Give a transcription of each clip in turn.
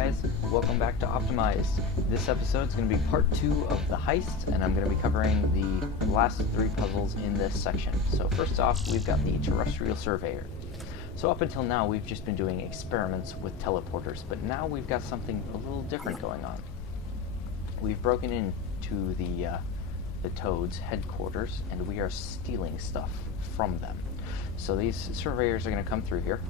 guys, welcome back to Optimized. This episode is going to be part 2 of the Heist, and I'm going to be covering the last 3 puzzles in this section. So first off, we've got the Terrestrial Surveyor. So up until now, we've just been doing experiments with teleporters, but now we've got something a little different going on. We've broken into the Toads' headquarters, and we are stealing stuff from them. So these surveyors are going to come through here,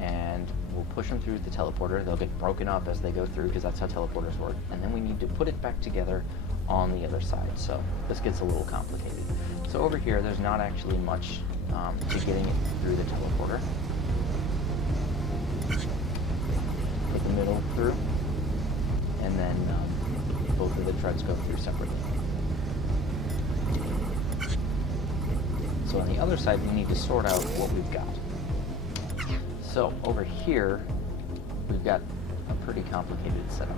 and we'll push them through the teleporter. They'll get broken up as they go through because that's how teleporters work, and then we need to put it back together on the other side. So this gets a little complicated. So over here, there's not actually much to getting it through the teleporter. Put the middle through, and then both of the treads go through separately. So on the other side, we need to sort out what we've got. So over here, we've got a pretty complicated setup.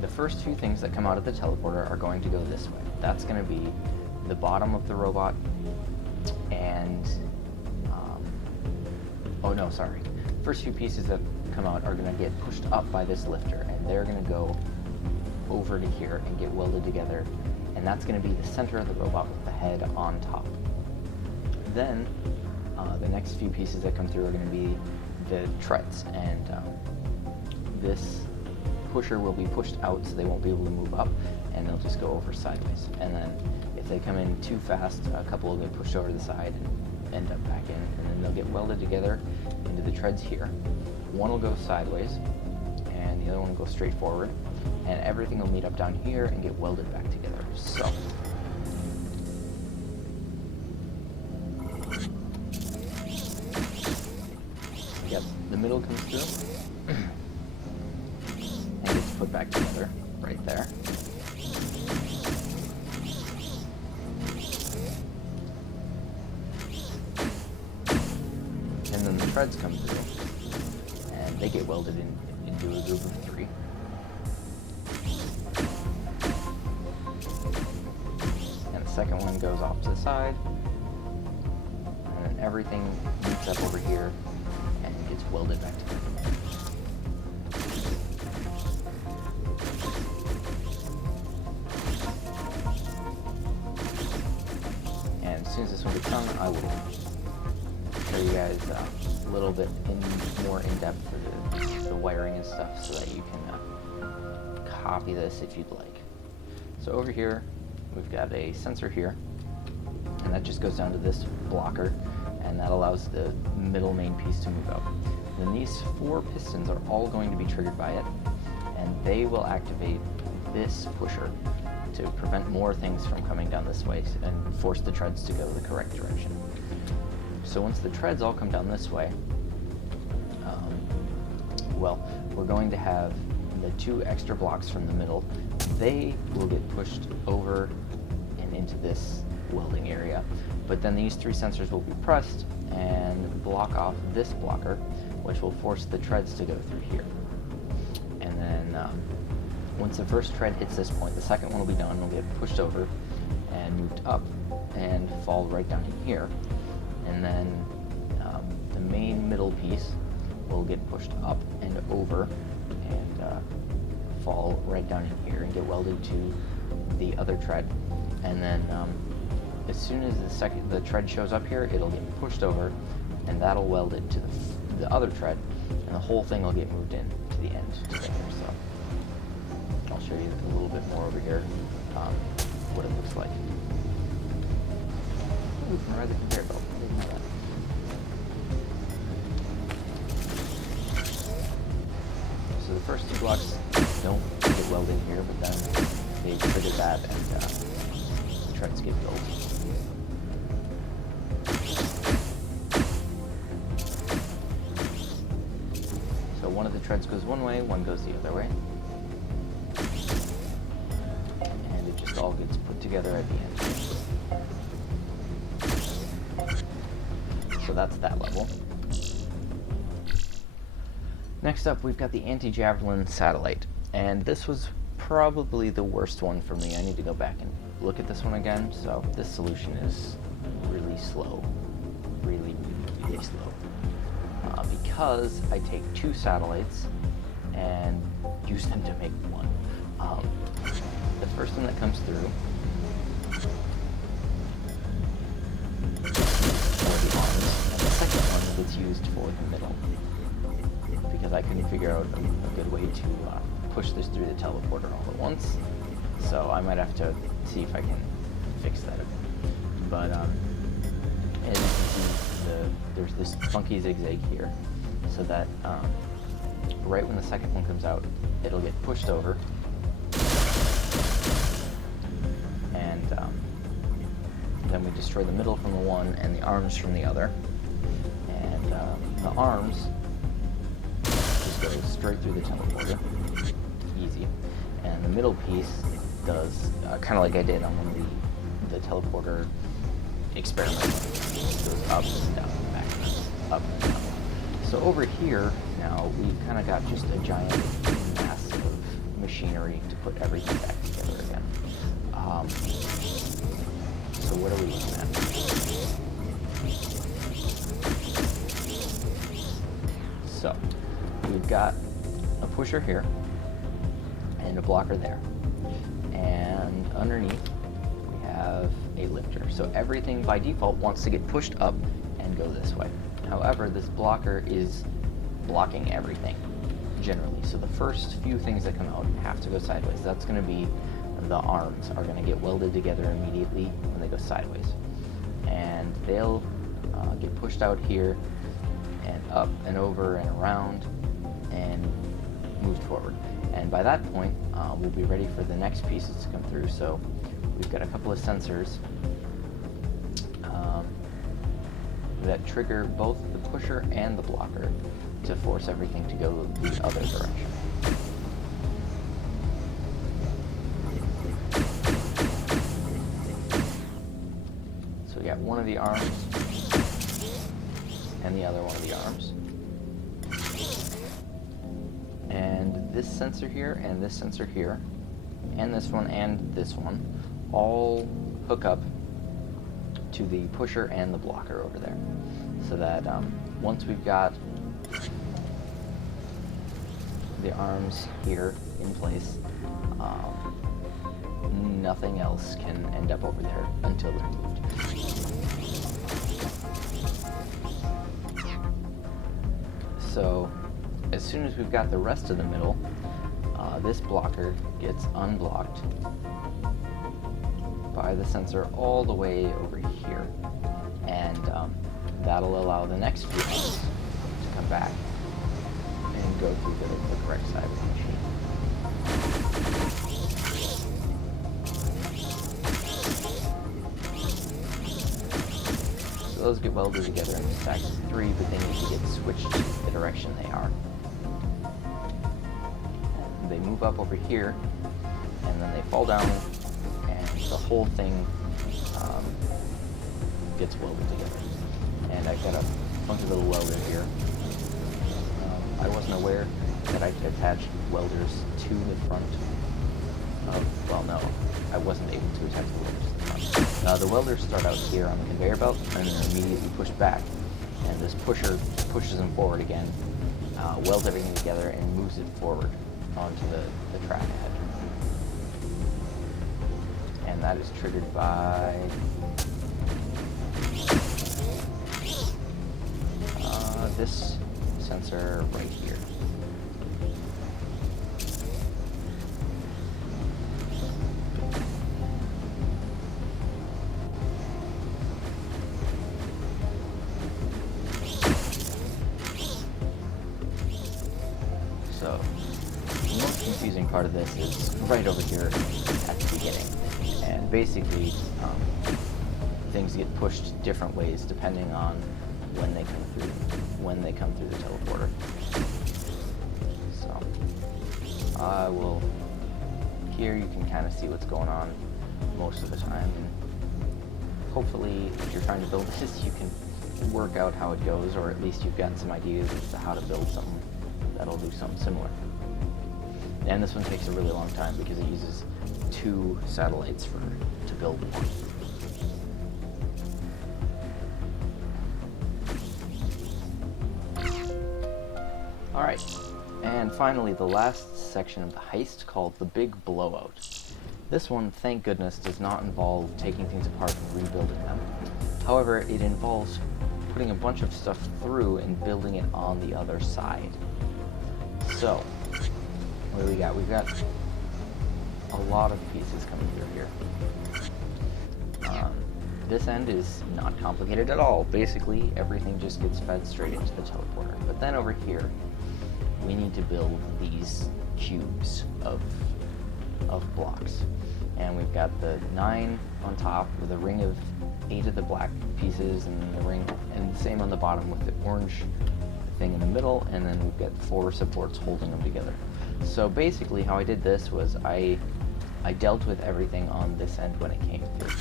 The first few things that come out of the teleporter are going to go this way. That's going to be the bottom of the robot, and first few pieces that come out are going to get pushed up by this lifter, and they're going to go over to here and get welded together, and that's going to be the center of the robot with the head on top. Then the next few pieces that come through are going to be the treads, and this pusher will be pushed out so they won't be able to move up, and they'll just go over sideways. And then if they come in too fast, a couple will get pushed over to the side and end up back in, and then they'll get welded together into the treads here. One will go sideways, and the other one will go straight forward, and everything will meet up down here and get welded back together. So yep, the middle comes through and gets put back together right there. And then the treads come through and they get welded into a group of 3. And the second one goes off to the side, and then everything meets up over here and gets welded back together. And as soon as this one gets done, I will show you guys a little bit more in depth for the wiring and stuff, so that you can copy this if you'd like. So over here, we've got a sensor here, and that just goes down to this blocker, and that allows the middle main piece to move out. And then these 4 pistons are all going to be triggered by it, and they will activate this pusher to prevent more things from coming down this way and force the treads to go the correct direction. So once the treads all come down this way, we're going to have the 2 extra blocks from the middle. They will get pushed over and into this welding area, but then these 3 sensors will be pressed and block off this blocker, which will force the treads to go through here. And then once the first tread hits this point, the second one will be done and will get pushed over and moved up and fall right down in here. And then the main middle piece will get pushed up and over and fall right down in here and get welded to the other tread. And then as soon as the tread shows up here, it'll get pushed over, and that'll weld it to the other tread, and the whole thing will get moved in to the end together. So I'll show you a little bit more over here what it looks like. Ooh, can ride the conveyor belt. I didn't know that. So the first 2 blocks don't get welded here, but then they trigger that, and the treads get built. So one of the treads goes one way, one goes the other way, and it just all gets put together at the end. So that's that level. Next up, we've got the anti-Javelin satellite, and this was probably the worst one for me. I need to go back and look at this one again. So this solution is really slow, really slow. because I take 2 satellites and use them to make 1. The first one that comes through for the arms, and the second one gets used for the middle, because I couldn't figure out a good way to push this through the teleporter all at once, so I might have to see if I can fix that a bit. But as you can see, there's this funky zigzag here, so that right when the second one comes out, it'll get pushed over, and then we destroy the middle from the one and the arms from the other, and the arms just go straight through the teleporter, easy, and the middle piece does kind of like I did on one of the teleporter experiments. It goes up, down, back, up, down. So over here now we've kind of got just a giant mass of machinery to put everything back together again. So what are we looking at? So we've got a pusher here and a blocker there, and underneath we have a lifter. So everything by default wants to get pushed up and go this way. However, this blocker is blocking everything generally. So the first few things that come out have to go sideways. That's going to be the arms are going to get welded together immediately when they go sideways, and they'll get pushed out here and up and over and around and moved forward. And by that point, we'll be ready for the next pieces to come through. So we've got a couple of sensors that trigger both the pusher and the blocker to force everything to go the other direction. So we got one of the arms and the other one of the arms. And this sensor here and this sensor here and this one all hook up to the pusher and the blocker over there, so that once we've got the arms here in place, nothing else can end up over there until they're moved. So as soon as we've got the rest of the middle, this blocker gets unblocked by the sensor all the way over here, and that'll allow the next few arms to come back and go through the correct side of the machine. So those get welded together in stacks of 3, but they need to get switched to the direction they are. And they move up over here, and then they fall down, and the whole thing gets welded together. And I've got a funky little welder here. I wasn't aware that I could attach welders to the front of, well, no, I wasn't able to attach the welders to the front. The welders start out here on the conveyor belt and they're immediately pushed back, and this pusher pushes them forward again, welds everything together and moves it forward onto the track ahead. And that is triggered by this sensor right here. So the most confusing part of this is right over here at the beginning, and basically things get pushed different ways depending on when they come through the teleporter. So here you can kind of see what's going on most of the time, and hopefully if you're trying to build this you can work out how it goes, or at least you've gotten some ideas as to how to build something that'll do something similar. And this one takes a really long time because it uses 2 satellites to build one. Alright, and finally the last section of the heist, called the Big Blowout. This one, thank goodness, does not involve taking things apart and rebuilding them. However, it involves putting a bunch of stuff through and building it on the other side. So, what do we got? We've got a lot of pieces coming through here. This end is not complicated at all. Basically, everything just gets fed straight into the teleporter. But then over here, we need to build these cubes of blocks. And we've got the 9 on top with a ring of 8 of the black pieces, and the ring, and the same on the bottom with the orange thing in the middle, and then we've got 4 supports holding them together. So basically how I did this was I dealt with everything on this end when it came through.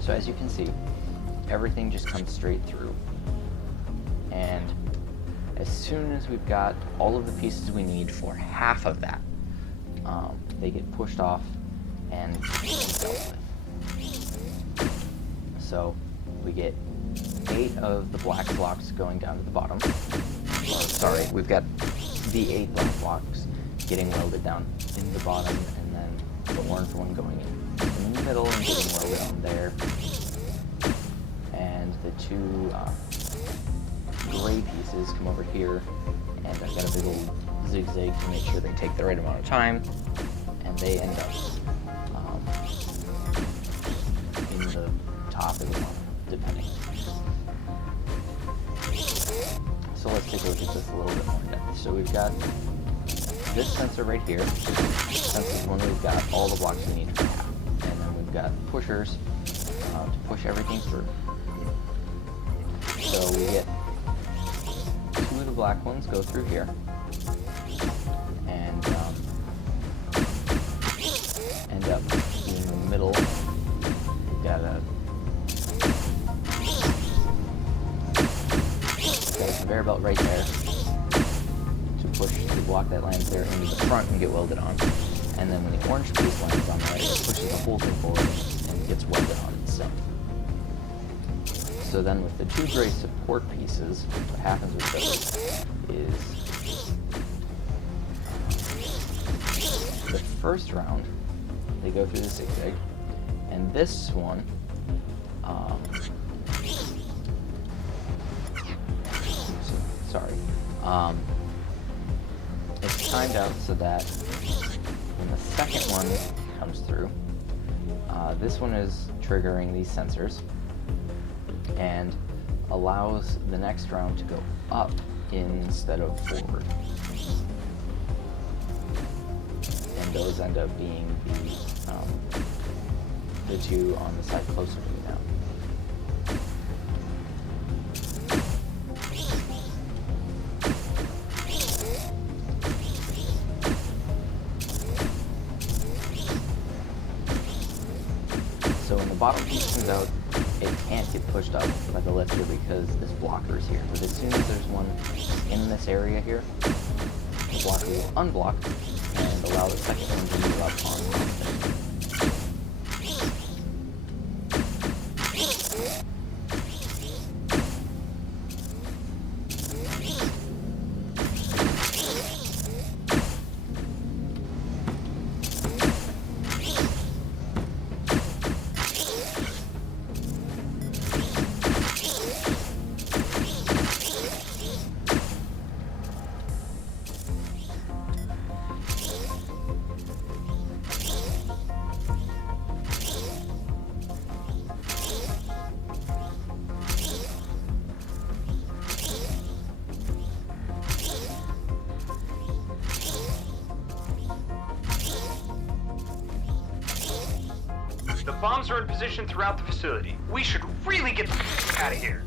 So as you can see, everything just comes straight through. And as soon as we've got all of the pieces we need for half of that, they get pushed off and dealt with. So we get 8 of the black blocks going down to the bottom. Sorry, we've got the 8 black blocks getting welded down in the bottom, and then the orange one going in the middle and getting welded on there. And the 2 gray pieces come over here, and I've got a big old zigzag to make sure they take the right amount of time, and they end up in the top of the one, depending. So let's take a look at this a little bit more in depth. So we've got this sensor right here. This sensor one, we've got all the blocks we need for half. And then we've got pushers to push everything through. So we get 2 of the black ones go through here. And end up being in the middle. We've got a conveyor belt right there to push the block that lands there into the front and get welded on. And then when the orange piece lands on there, it pushes the whole thing forward and gets welded on itself. So then with the 2 gray support pieces, what happens with those is the first round, they go through the zigzag, and this one, it's timed out so that when the second one comes through, this one is triggering these sensors and allows the next round to go up instead of forward. And those end up being the 2 on the side closer to me now. So when the bottom piece comes out, it can't get pushed up by the lifter because this blocker is here. But as soon as there's one in this area here, the blocker will unblock and allow the second one to move up on the lifter. The bombs are in position throughout the facility. We should really get the out of here.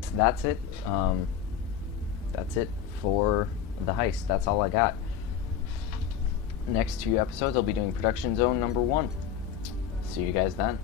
So that's it. That's it for the heist. That's all I got. Next 2 episodes, I'll be doing Production Zone number 1. See you guys then.